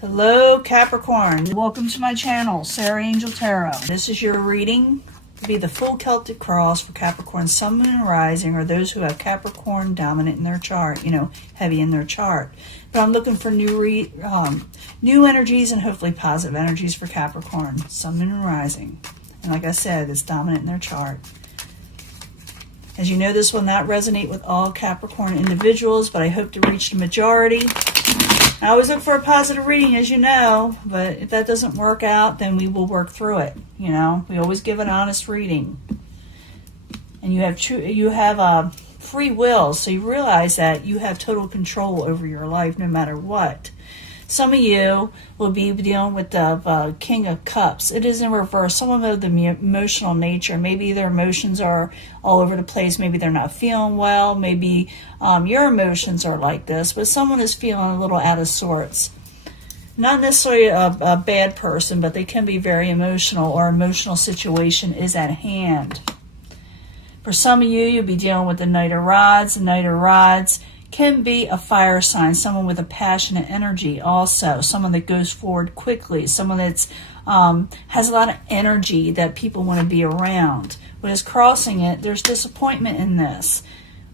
Hello Capricorn, welcome to my channel, Sarah Angel Tarot. This is your reading to be the full Celtic cross for Capricorn Sun, Moon, and Rising, or those who have Capricorn dominant in their chart, heavy in their chart. But I'm looking for new energies and hopefully positive energies for Capricorn Sun, Moon, and Rising. And like I said, it's dominant in their chart. As you know, this will not resonate with all Capricorn individuals, but I hope to reach the majority. I always look for a positive reading, as you know, but if that doesn't work out, then we will work through it. We always give an honest reading. And you have free will, so you realize that you have total control over your life no matter what. Some of you will be dealing with the King of Cups. It is in reverse. Some of them the emotional nature. Maybe their emotions are all over the place. Maybe they're not feeling well. Maybe your emotions are like this. But someone is feeling a little out of sorts. Not necessarily a bad person, but they can be very emotional, or emotional situation is at hand. For some of you, you'll be dealing with the Knight of Rods. The Knight of Rods can be a fire sign, someone with a passionate energy also, someone that goes forward quickly, someone that's has a lot of energy that people want to be around. What is crossing it, there's disappointment in this.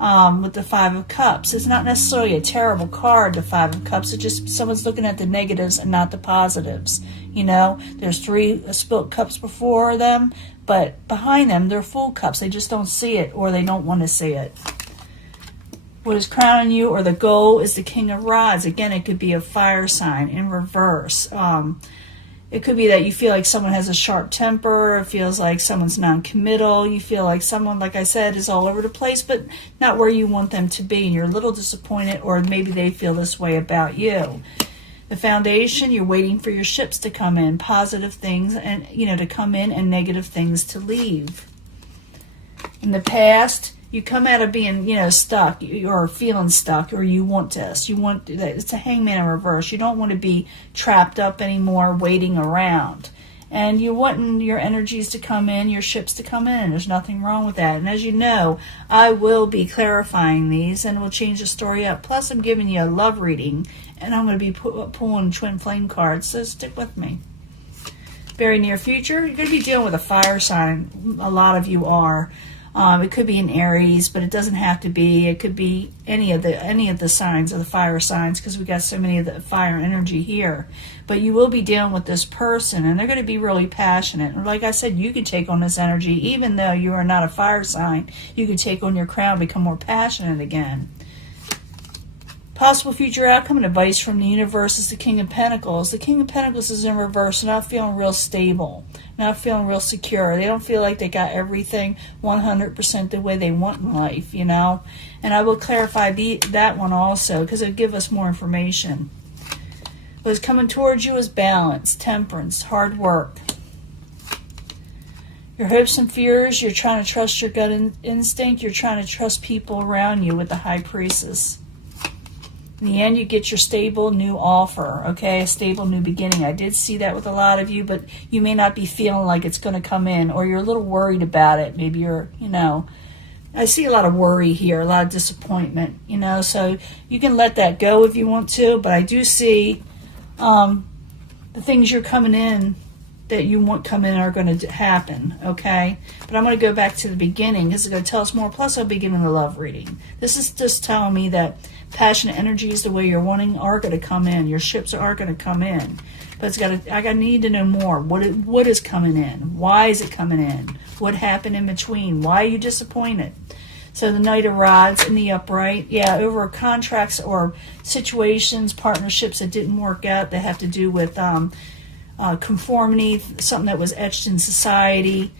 With the Five of Cups, it's not necessarily a terrible card, the Five of Cups. It's just someone's looking at the negatives and not the positives. There's three spilt cups before them, but behind them, they're full cups. They just don't see it, or they don't want to see it. What is crowning you, or the goal, is the King of Rods. Again, it could be a fire sign in reverse. It could be that you feel like someone has a sharp temper. It feels like someone's non-committal. You feel like someone, like I said, is all over the place, but not where you want them to be. And you're a little disappointed, or maybe they feel this way about you. The Foundation, you're waiting for your ships to come in, positive things and to come in, and negative things to leave. In the past, you come out of being, stuck, or feeling stuck, or you want this. It's a Hangman in reverse. You don't want to be trapped up anymore, waiting around. And you're wanting your energies to come in, your ships to come in. There's nothing wrong with that. And as you know, I will be clarifying these, and we'll change the story up. Plus, I'm giving you a love reading, and I'm going to be pulling twin flame cards, so stick with me. Very near future, you're going to be dealing with a fire sign. A lot of you are. It could be an Aries, but it doesn't have to be. It could be any of the signs of the fire signs, because we got so many of the fire energy here. But you will be dealing with this person, and they're going to be really passionate. And like I said, you can take on this energy, even though you are not a fire sign. You can take on your crown, become more passionate again. Possible future outcome and advice from the universe is the King of Pentacles. The King of Pentacles is in reverse, not feeling real stable, not feeling real secure. They don't feel like they got everything 100% the way they want in life, And I will clarify that one also, because it'll give us more information. What's coming towards you is balance, temperance, hard work. Your hopes and fears, you're trying to trust your gut instinct. You're trying to trust people around you with the High Priestess. In the end, you get your stable new offer, okay? A stable new beginning. I did see that with a lot of you, but you may not be feeling like it's going to come in, or you're a little worried about it. Maybe you're, I see a lot of worry here, a lot of disappointment, so you can let that go if you want to, but I do see the things you're coming in that you want come in are going to happen, okay? But I'm going to go back to the beginning. This is going to tell us more. Plus, I'll be giving a love reading. This is just telling me that passionate energies, the way you're wanting, are going to come in. Your ships are going to come in. But I need to know more. What is coming in? Why is it coming in? What happened in between? Why are you disappointed? So the Knight of Rods in the upright, over contracts or situations, partnerships that didn't work out that have to do with conformity, something that was etched in society.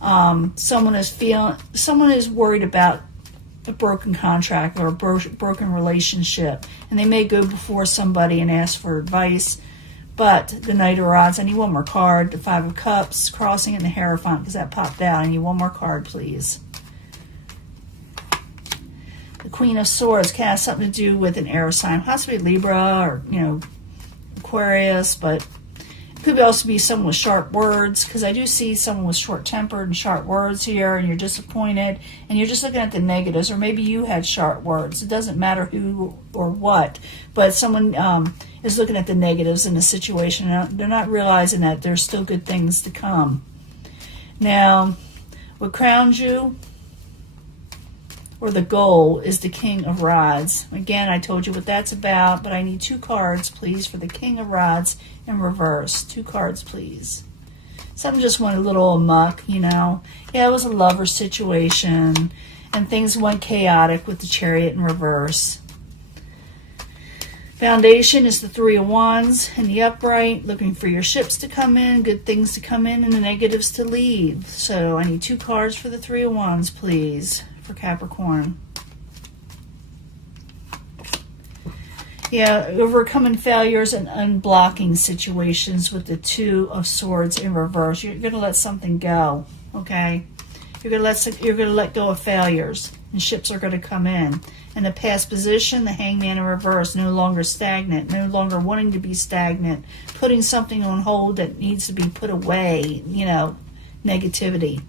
Someone is worried about a broken contract or a broken relationship, and they may go before somebody and ask for advice. But the Knight of Rods, I need one more card. The Five of Cups, crossing, and the Hierophant, because that popped out. I need one more card, please. The Queen of Swords has something to do with an air sign, possibly Libra or Aquarius, but Could also be someone with sharp words, because I do see someone with short-tempered and sharp words here, and you're disappointed, and you're just looking at the negatives, or maybe you had sharp words. It doesn't matter who or what, but someone is looking at the negatives in a situation, and they're not realizing that there's still good things to come. Now, what crowns you, or the goal, is the King of Rods. Again, I told you what that's about, but I need 2 cards, please, for the King of Rods in reverse. 2 cards, please. Something just went a little amok, you know. Yeah, it was a lover situation, and things went chaotic with the Chariot in reverse. Foundation is the 3 of Wands in the upright, looking for your ships to come in, good things to come in, and the negatives to leave. So I need 2 cards for the 3 of Wands, please, for Capricorn. Yeah, overcoming failures and unblocking situations with the 2 of Swords in reverse. You're going to let something go, okay? You're going to let go of failures, and ships are going to come in. In the past position, the Hangman in reverse, no longer stagnant, no longer wanting to be stagnant, putting something on hold that needs to be put away, you know, negativity.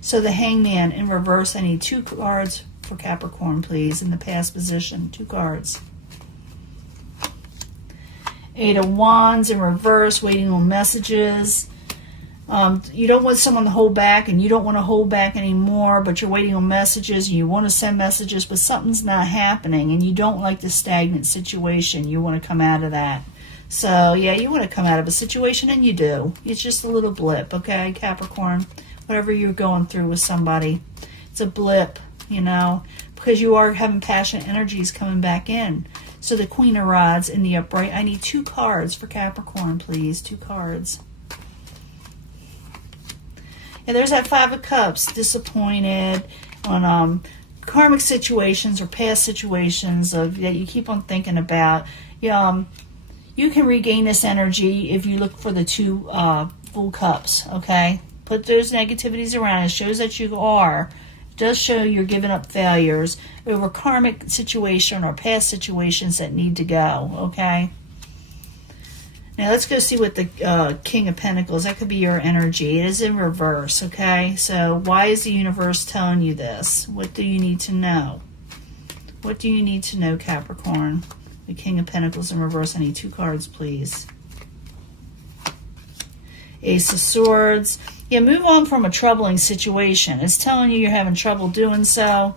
So the Hangman in reverse, I need 2 cards for Capricorn, please, in the past position. 2 cards. 8 of Wands in reverse, waiting on messages. You don't want someone to hold back, and you don't want to hold back anymore, but you're waiting on messages, and you want to send messages, but something's not happening, and you don't like the stagnant situation. You want to come out of that. So, yeah, you want to come out of a situation, and you do. It's just a little blip, okay, Capricorn? Whatever you're going through with somebody, it's a blip, you know, because you are having passionate energies coming back in. So the Queen of Rods in the upright, I need 2 cards for Capricorn, please. 2 cards. And there's that 5 of Cups, disappointed on karmic situations or past situations that you keep on thinking about. You can regain this energy if you look for the 2 full cups, okay? Put those negativities around. It shows that you are. It does show you're giving up failures over karmic situation or past situations that need to go, okay? Now let's go see what the King of Pentacles, that could be your energy. It is in reverse, okay? So why is the universe telling you this? What do you need to know? What do you need to know, Capricorn? The King of Pentacles in reverse. I need 2 cards, please. Ace of Swords. Yeah, move on from a troubling situation. It's telling you you're having trouble doing so.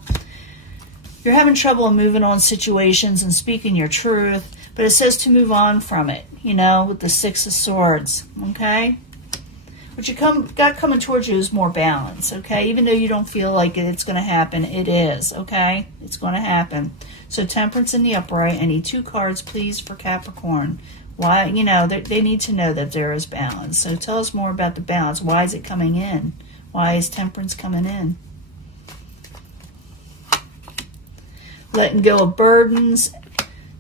You're having trouble moving on situations and speaking your truth. But it says to move on from it, you know, with the 6 of Swords, okay? What you got coming towards you is more balance, okay? Even though you don't feel like it's going to happen, it is, okay? It's going to happen. So Temperance in the upright. I need 2 cards, please, for Capricorn. Why, you know, they need to know that there is balance. So tell us more about the balance. Why is it coming in? Why is Temperance coming in? Letting go of burdens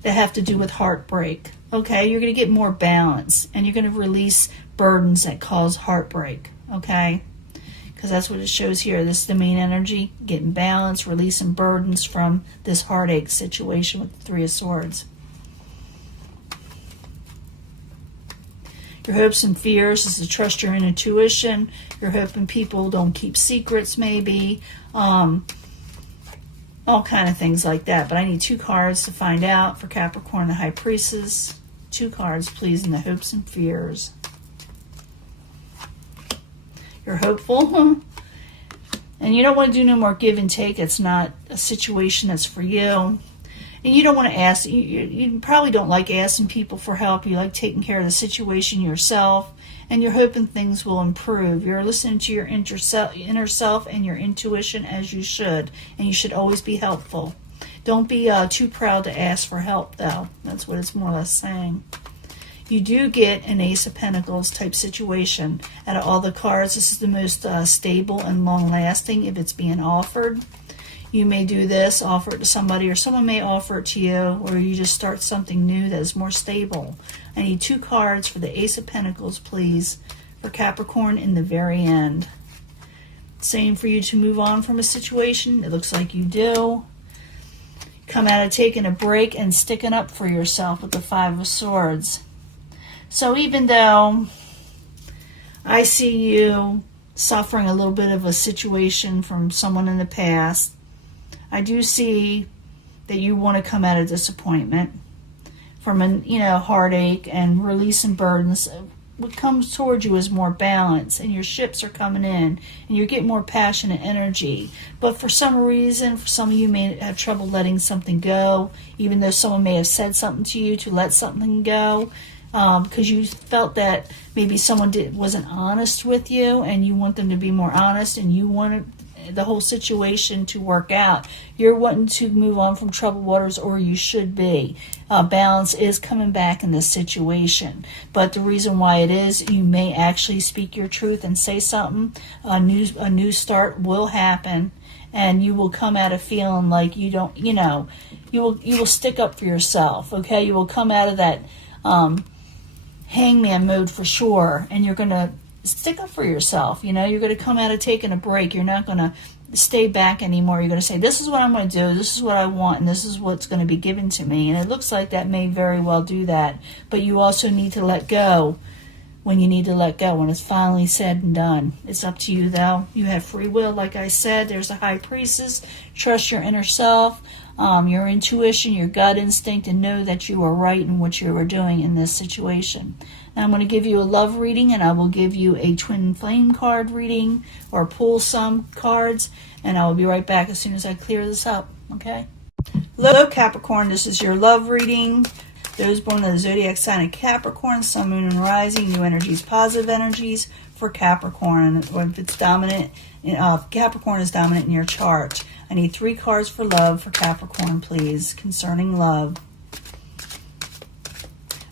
that have to do with heartbreak. Okay, you're going to get more balance, and you're going to release burdens that cause heartbreak. Okay, because that's what it shows here. This is the main energy, getting balance, releasing burdens from this heartache situation with the 3 of Swords. Your hopes and fears is to trust your intuition. You're hoping people don't keep secrets, maybe. All kind of things like that. But I need 2 cards to find out for Capricorn, the High Priestess. 2 cards, please, in the hopes and fears. You're hopeful, and you don't want to do no more give and take. It's not a situation that's for you. And you don't want to ask, you probably don't like asking people for help. You like taking care of the situation yourself, and you're hoping things will improve. You're listening to your inner self and your intuition as you should, and you should always be helpful. Don't be too proud to ask for help, though. That's what it's more or less saying. You do get an Ace of Pentacles type situation. Out of all the cards, this is the most stable and long-lasting if it's being offered. You may do this, offer it to somebody, or someone may offer it to you, or you just start something new that is more stable. I need 2 cards for the Ace of Pentacles, please, for Capricorn in the very end. Same for you to move on from a situation. It looks like you do. Come out of taking a break and sticking up for yourself with the 5 of Swords. So even though I see you suffering a little bit of a situation from someone in the past. I do see that you want to come out of disappointment, from a heartache, and releasing burdens. What comes towards you is more balance, and your ships are coming in, and you're getting more passionate energy. But for some reason, for some of you may have trouble letting something go, even though someone may have said something to you to let something go, because you felt that maybe someone wasn't honest with you, and you want them to be more honest, and you wanted the whole situation to work out. You're wanting to move on from troubled waters, or you should be. Balance is coming back in this situation. But the reason why it is, you may actually speak your truth and say something. A new start will happen, and you will come out of feeling like you don't, you will stick up for yourself, okay? You will come out of that hangman mode for sure, and you're going to stick up for yourself. You're going to come out of taking a break. You're not going to stay back anymore. You're going to say, this is what I'm going to do, this is what I want, and this is what's going to be given to me. And it looks like that may very well do that. But you also need to let go when you need to let go, when it's finally said and done. It's up to you, though. You have free will, like I said. There's a high priestess. Trust your inner self, your intuition, your gut instinct, and know that you are right in what you are doing in this situation. Now I'm going to give you a love reading, and I will give you a twin flame card reading, or pull some cards, and I will be right back as soon as I clear this up, okay? Hello, Capricorn. This is your love reading. Those born in the zodiac sign of Capricorn, Sun, Moon, and Rising, new energies, positive energies for Capricorn. Or if it's dominant, Capricorn is dominant in your chart. I need 3 cards for love for Capricorn, please, concerning love.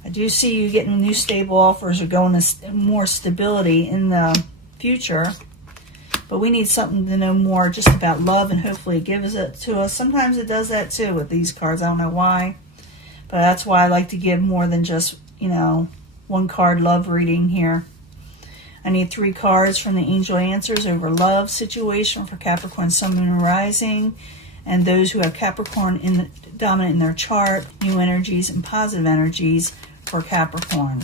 I do see you getting new stable offers or going to more stability in the future. But we need something to know more just about love, and hopefully it gives it to us. Sometimes it does that too with these cards. I don't know why. But that's why I like to give more than just, 1 card love reading here. I need 3 cards from the angel answers over love situation for Capricorn, Sun, Moon, and Rising. And those who have Capricorn dominant in their chart, new energies and positive energies for Capricorn.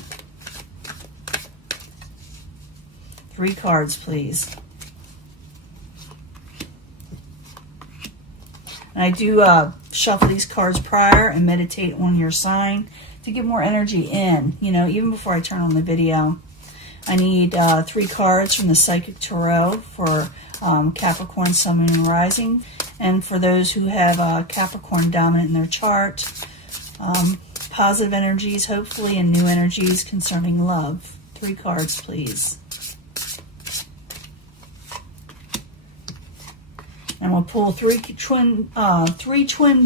3 cards, please. And I do shuffle these cards prior and meditate on your sign to get more energy in, even before I turn on the video. I need 3 cards from the Psychic Tarot for Capricorn, Sun, Moon, and Rising. And for those who have Capricorn dominant in their chart, positive energies, hopefully, and new energies concerning love. 3 cards, please. And we'll pull 3 twin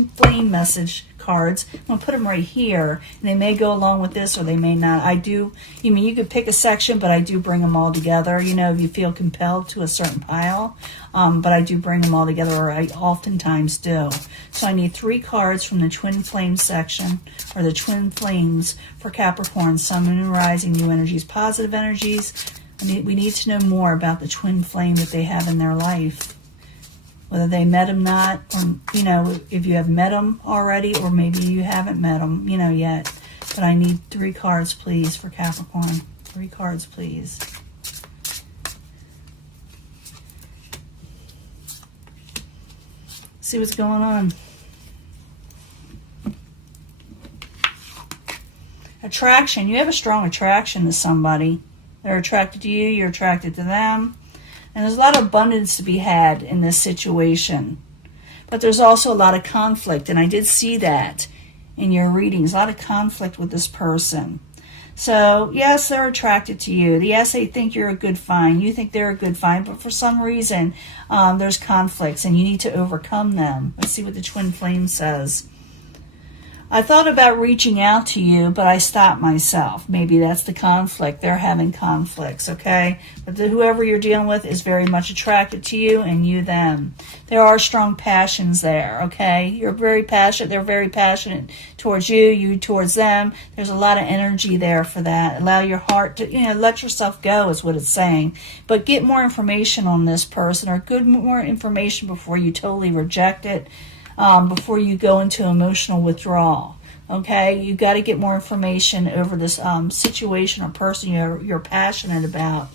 flame message cards. I'm going to put them right here. And they may go along with this, or they may not. You could pick a section, but I do bring them all together, if you feel compelled to a certain pile. But I do bring them all together, or I oftentimes do. So I need 3 cards from the twin flame section, or the twin flames for Capricorn, Sun, Moon, and Rising, new energies, positive energies. We need to know more about the twin flame that they have in their life. Whether they met them not, or, if you have met them already, or maybe you haven't met them, yet. But I need 3 cards, please, for Capricorn. 3 cards, please. See what's going on. Attraction. You have a strong attraction to somebody. They're attracted to you. You're attracted to them. And there's a lot of abundance to be had in this situation. But there's also a lot of conflict, and I did see that in your readings. A lot of conflict with this person. So, yes, they're attracted to you. Yes, they think you're a good find. You think they're a good find, but for some reason, there's conflicts, and you need to overcome them. Let's see what the twin flame says. I thought about reaching out to you, but I stopped myself. Maybe that's the conflict. They're having conflicts, okay? But whoever you're dealing with is very much attracted to you, and you them. There are strong passions there, okay? You're very passionate. They're very passionate towards you, you towards them. There's a lot of energy there for that. Allow your heart to, let yourself go is what it's saying. But get more information on this person, or more information before you totally reject it. Before you go into emotional withdrawal. Okay, you got to get more information over this situation or person you're passionate about.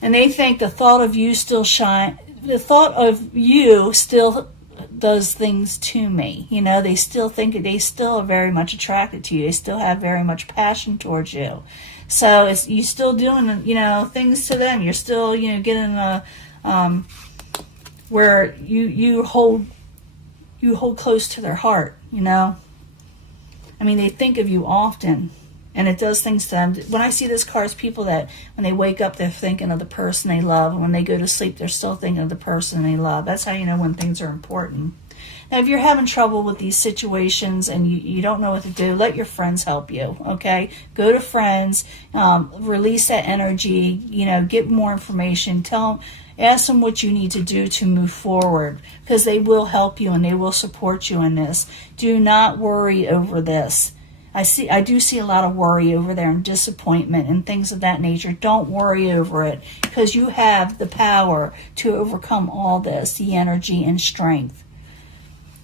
And they think the thought of you still the thought of you still does things to me. You know, they still think, they still are very much attracted to you. They still have very much passion towards you. So it's, you still doing, you know, things to them. You're still, you know, getting a, where you hold close to their heart, you know. I mean, they think of you often, and it does things to them. When I see this card, it's people that when they wake up, they're thinking of the person they love, and when they go to sleep, they're still thinking of the person they love. That's how you know when things are important. Now, if you're having trouble with these situations and you don't know what to do, let your friends help you, okay? Go to friends, release that energy, you know, get more information, ask them what you need to do to move forward, because they will help you and they will support you in this. Do not worry over this. I do see a lot of worry over there and disappointment and things of that nature. Don't worry over it, because you have the power to overcome all this, the energy and strength.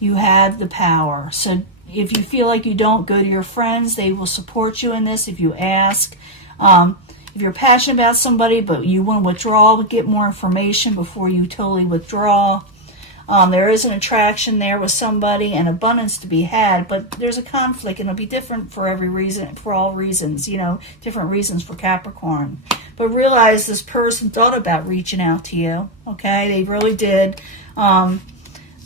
You have the power. So if you feel like you don't, go to your friends. They will support you in this if you ask. If you're passionate about somebody but you want to withdraw, get more information before you totally withdraw. There is an attraction there with somebody and abundance to be had, but there's a conflict, and it'll be different for every reason, for all reasons, you know, different reasons for Capricorn. But realize this person thought about reaching out to you, okay? They really did.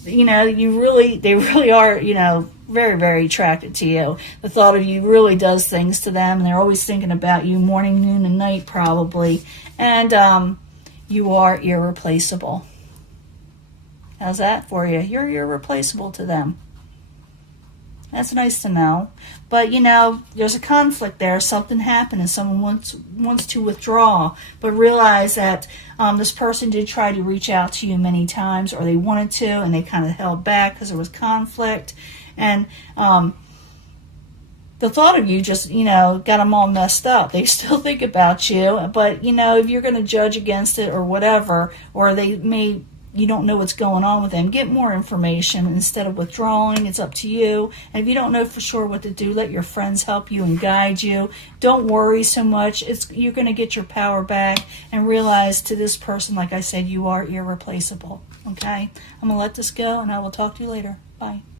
You know, they really are, you know, very, very attracted to you. The thought of you really does things to them, and they're always thinking about you morning, noon, and night probably. And you are irreplaceable. How's that for you? You're irreplaceable to them. That's nice to know. But, you know, there's a conflict there. Something happened and someone wants to withdraw. But realize that this person did try to reach out to you many times, or they wanted to, and they kind of held back because there was conflict. And the thought of you just, you know, got them all messed up. They still think about you. But, you know, if you're going to judge against it or whatever, or you don't know what's going on with them, get more information instead of withdrawing. It's up to you. And if you don't know for sure what to do, let your friends help you and guide you. Don't worry so much. You're going to get your power back, and realize to this person, like I said, you are irreplaceable. Okay? I'm going to let this go, and I will talk to you later. Bye.